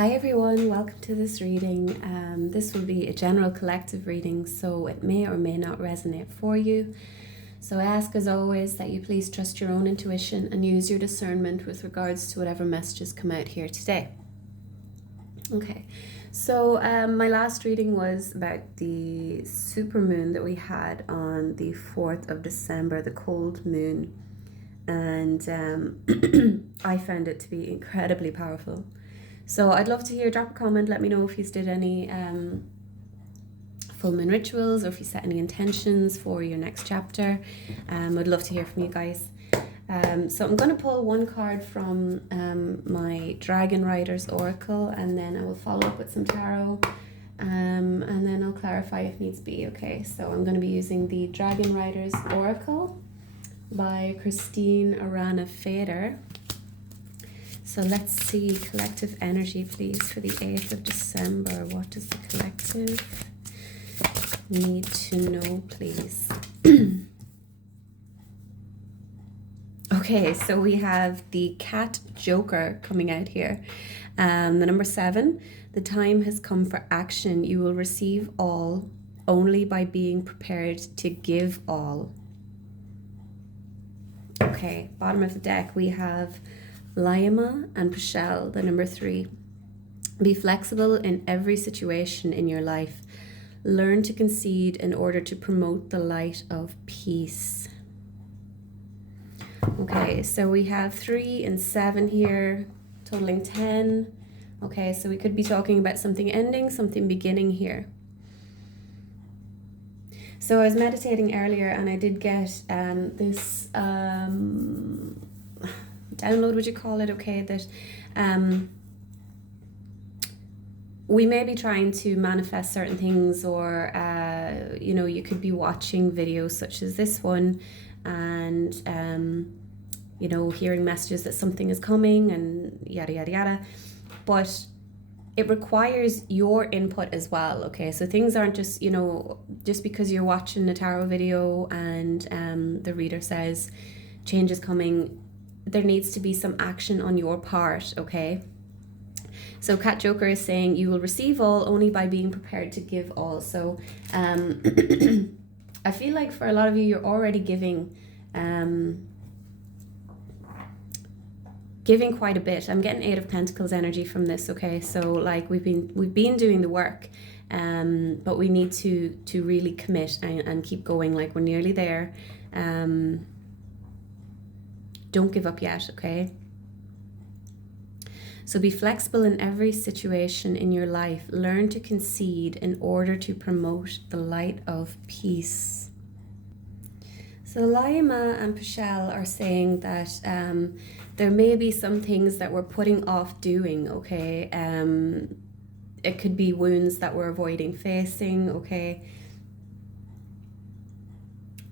Hi everyone, welcome to this reading. This will be a general collective reading, so it may or may not resonate for you. So I ask as always that you please trust your own intuition and use your discernment with regards to whatever messages come out here today. Okay, so my last reading was about the supermoon that we had on the 4th of December, the cold moon, and I found it to be incredibly powerful. So I'd love to hear, drop a comment, let me know if you did any full moon rituals or if you set any intentions for your next chapter. I'd love to hear from you guys. So I'm going to pull one card from my Dragon Riders Oracle, and then I will follow up with some tarot, and then I'll clarify if needs be. Okay, so I'm going to be using the Dragon Riders Oracle by Christine Arana Fader. So let's see, collective energy, please, for the 8th of December. What does the collective need to know, please? Okay, so we have the Cat Joker coming out here. The number 7, the time has come for action. You will receive all only by being prepared to give all. Okay, bottom of the deck, we have Laima and Pashel, the number 3. Be flexible in every situation in your life. Learn to concede in order to promote the light of peace. Okay, so we have 3 and 7 here, totaling 10. Okay, so we could be talking about something ending, something beginning here. So I was meditating earlier and I did get this download, would you call it, okay, that we may be trying to manifest certain things, or you could be watching videos such as this one and hearing messages that something is coming and yada yada yada, but it requires your input as well. Okay, so things aren't just just because you're watching a tarot video and the reader says change is coming. There needs to be some action on your part, okay? So Cat Joker is saying you will receive all only by being prepared to give all. So I feel like for a lot of you, you're already giving quite a bit. I'm getting 8 of Pentacles energy from this, okay? So like we've been doing the work, but we need to really commit and keep going. Like we're nearly there. Don't give up yet, okay? So be flexible in every situation in your life. Learn to concede in order to promote the light of peace. So Laima and Pashel are saying that there may be some things that we're putting off doing, okay? It could be wounds that we're avoiding facing, okay?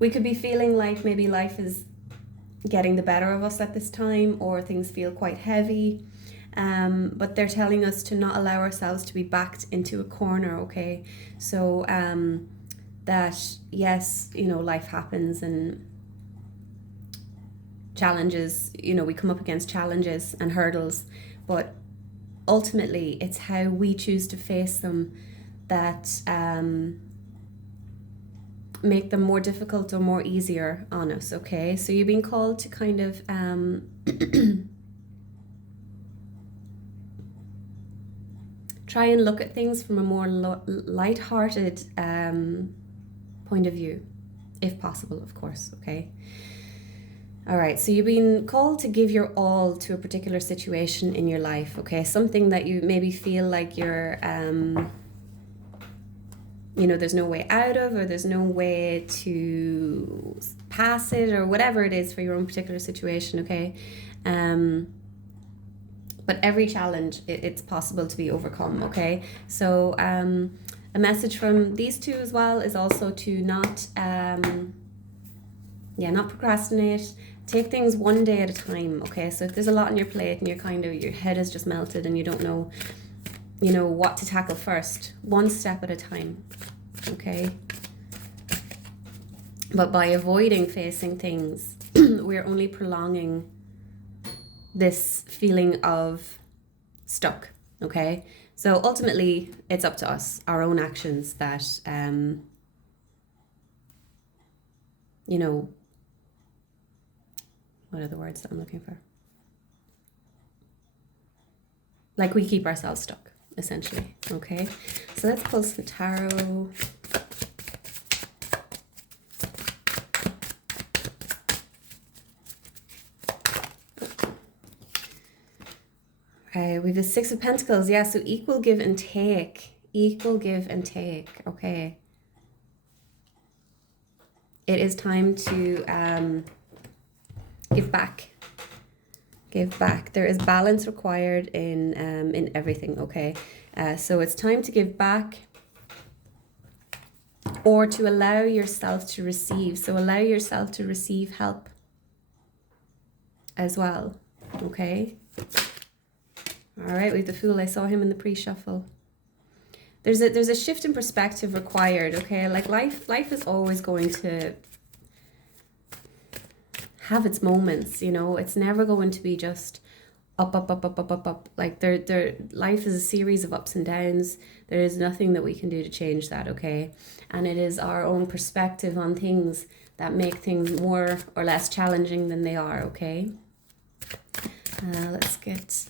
We could be feeling like maybe life is getting the better of us at this time, or things feel quite heavy, but they're telling us to not allow ourselves to be backed into a corner, okay? So that yes, life happens and challenges, we come up against challenges and hurdles, but ultimately it's how we choose to face them that make them more difficult or more easier on us, okay? So you're being called to kind of try and look at things from a more light-hearted point of view, if possible, of course, okay? All right, so you've been called to give your all to a particular situation in your life, okay? Something that you maybe feel like you're there's no way out of, or there's no way to pass it, or whatever it is for your own particular situation, okay? But every challenge, it's possible to be overcome, okay? So a message from these two as well is also to not procrastinate. Take things one day at a time, okay? So if there's a lot on your plate and your head has just melted and you don't know what to tackle first, one step at a time, okay? But by avoiding facing things, we're only prolonging this feeling of stuck, Okay, so ultimately it's up to us, our own actions that you know, what are the words that I'm looking for? Like we keep ourselves stuck, essentially. Okay, so let's pull some tarot. Okay, we have the Six of Pentacles. Yeah, so equal give and take. Equal give and take. Okay. It is time to give back. Give back. There is balance required in everything, okay? So it's time to give back or to allow yourself to receive. So allow yourself to receive help as well, okay? All right, we have the Fool. I saw him in the pre-shuffle. There's a shift in perspective required, okay? Like life is always going to have its moments, you know. It's never going to be just up, up, up, up, up, up, up. Like life is a series of ups and downs. There is nothing that we can do to change that, okay? And it is our own perspective on things that make things more or less challenging than they are, okay? Let's get...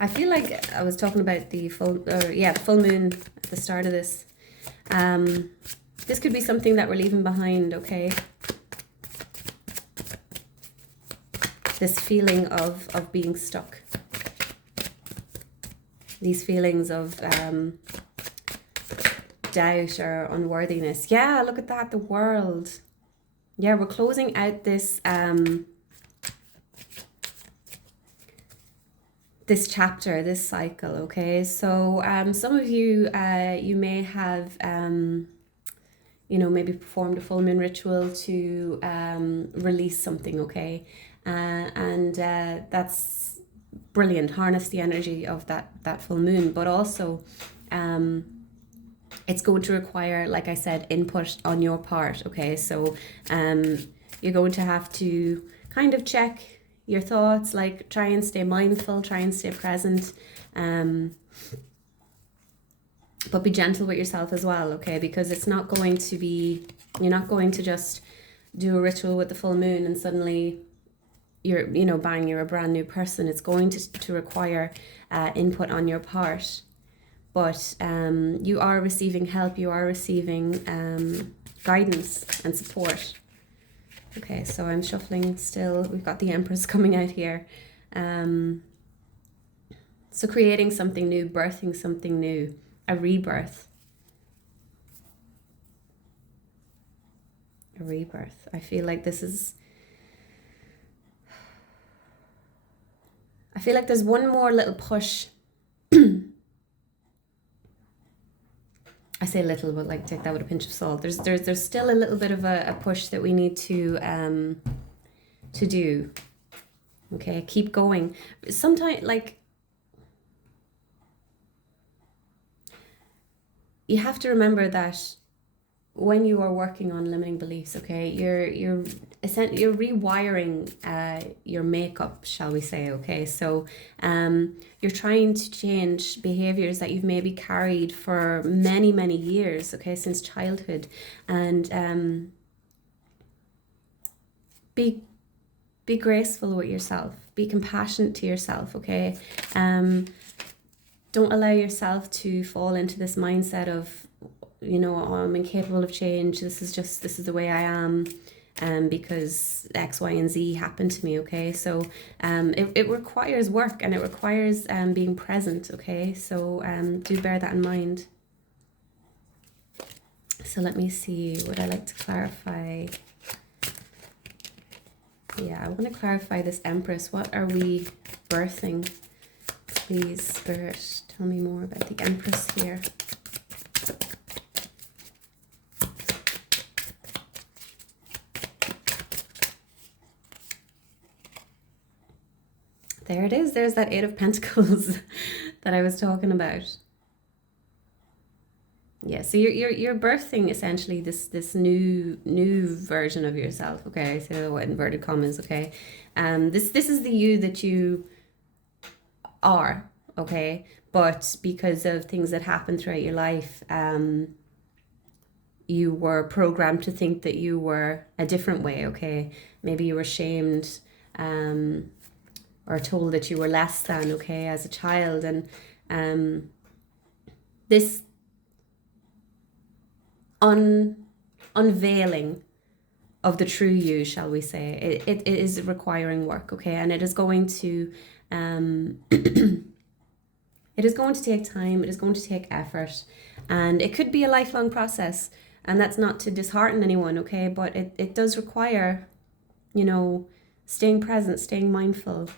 I feel like I was talking about the full moon at the start of this. This could be something that we're leaving behind, okay? This feeling of being stuck. These feelings of doubt or unworthiness. Yeah, look at that, the World. Yeah, we're closing out this this chapter, this cycle, okay? So some of you, you may have, you know, maybe performed a full moon ritual to release something, okay? And that's brilliant. Harness the energy of that full moon, but also it's going to require, like I said, input on your part, okay? So you're going to have to kind of check your thoughts, like try and stay mindful, try and stay present, but be gentle with yourself as well, okay? Because it's not going to be, you're not going to just do a ritual with the full moon and suddenly you're, you know, bang, you're a brand new person. It's going to require input on your part, but you are receiving help, you are receiving guidance and support. Okay, so I'm shuffling still. We've got the Empress coming out here. So creating something new, birthing something new, a rebirth. A rebirth. I feel like this is... I feel like there's one more little push. I say little, but like take that with a pinch of salt. There's still a little bit of a push that we need to do. Okay, keep going. Sometimes, like, you have to remember that when you are working on limiting beliefs, okay, you're rewiring your makeup, shall we say, okay? So you're trying to change behaviors that you've maybe carried for many, many years, okay, since childhood, and be graceful with yourself, be compassionate to yourself, okay? Don't allow yourself to fall into this mindset of, you know, oh, I'm incapable of change. This is the way I am, because X, Y, and Z happened to me. Okay, so it requires work and it requires being present. Okay, so do bear that in mind. So let me see. Would I like to clarify? Yeah, I want to clarify this Empress. What are we birthing? Please, Spirit, tell me more about the Empress here. There it is. There's that Eight of Pentacles that I was talking about. Yeah, so you're birthing essentially this new version of yourself. Okay, so inverted commas. Okay, this is the you that you are. okay? But because of things that happened throughout your life, you were programmed to think that you were a different way, okay? Maybe you were shamed, or told that you were less than, okay, as a child. And this unveiling of the true you, shall we say, it is requiring work, okay? And it is going to it is going to take time, it is going to take effort, and it could be a lifelong process. And that's not to dishearten anyone, okay? But it does require, you know, staying present, staying mindful,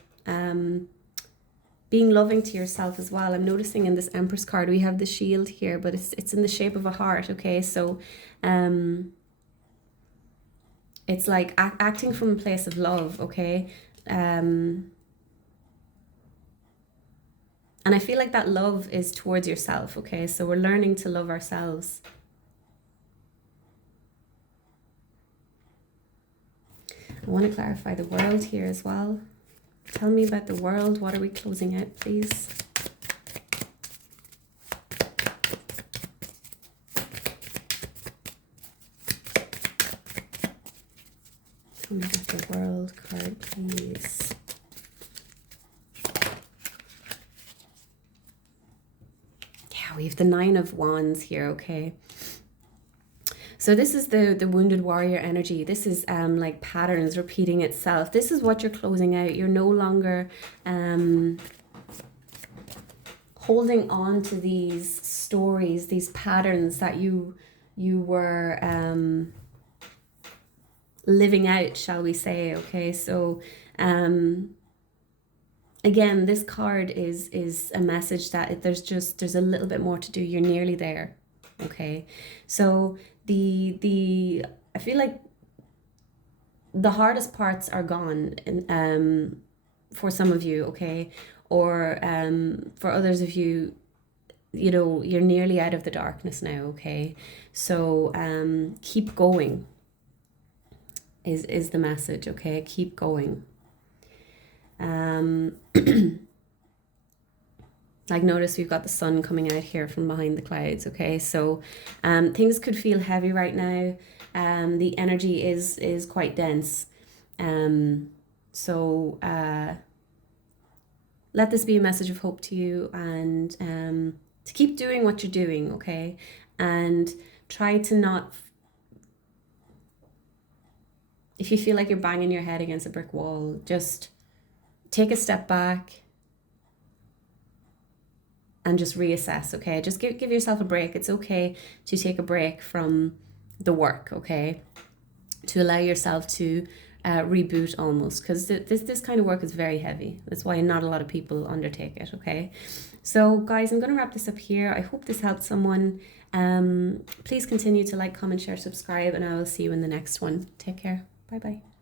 being loving to yourself as well. I'm noticing in this Empress card, we have the shield here, but it's in the shape of a heart, okay? So it's like acting from a place of love, okay? And I feel like that love is towards yourself, okay? So we're learning to love ourselves. I want to clarify the world here as well. Tell me about the world. What are we closing out, please? Tell me about the world card, please. Yeah, we have the Nine of Wands here, okay? So this is the wounded warrior energy. This is like patterns repeating itself. This is what you're closing out. You're no longer holding on to these stories, these patterns that you were living out, shall we say, okay? So again, this card is a message that there's a little bit more to do. You're nearly there, okay? So I feel like the hardest parts are gone for some of you, okay? Or for others of you, you know, you're nearly out of the darkness now, okay? So keep going is the message, okay? Keep going. Like, notice we've got the sun coming out here from behind the clouds, okay? So things could feel heavy right now. The energy is quite dense. So let this be a message of hope to you, and to keep doing what you're doing, okay? And try to not, if you feel like you're banging your head against a brick wall, just take a step back and just reassess, okay? Just give yourself a break. It's okay to take a break from the work, okay? To allow yourself to reboot almost, because this kind of work is very heavy. That's why not a lot of people undertake it, okay? So guys, I'm going to wrap this up here. I hope this helped someone. Please continue to like, comment, share, subscribe, and I will see you in the next one. Take care. Bye-bye.